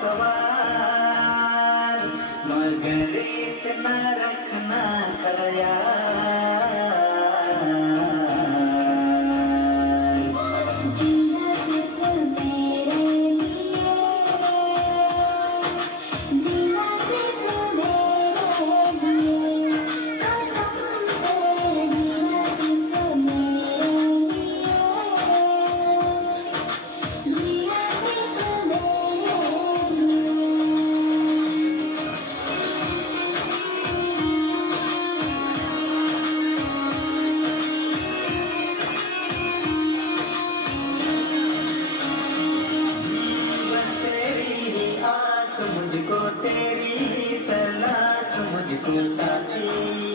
सवाल, मगर इतना रखना ख्याल। जीना सिर्फ मेरे लिए, जीना सिर्फ मेरे लिए, कसम से जीना सिर्फ मेरे लिए, जीना सिर्फ मेरे लिए। बस तेरी ही आस मुझको, तेरी ही तलाश मुझको साथी।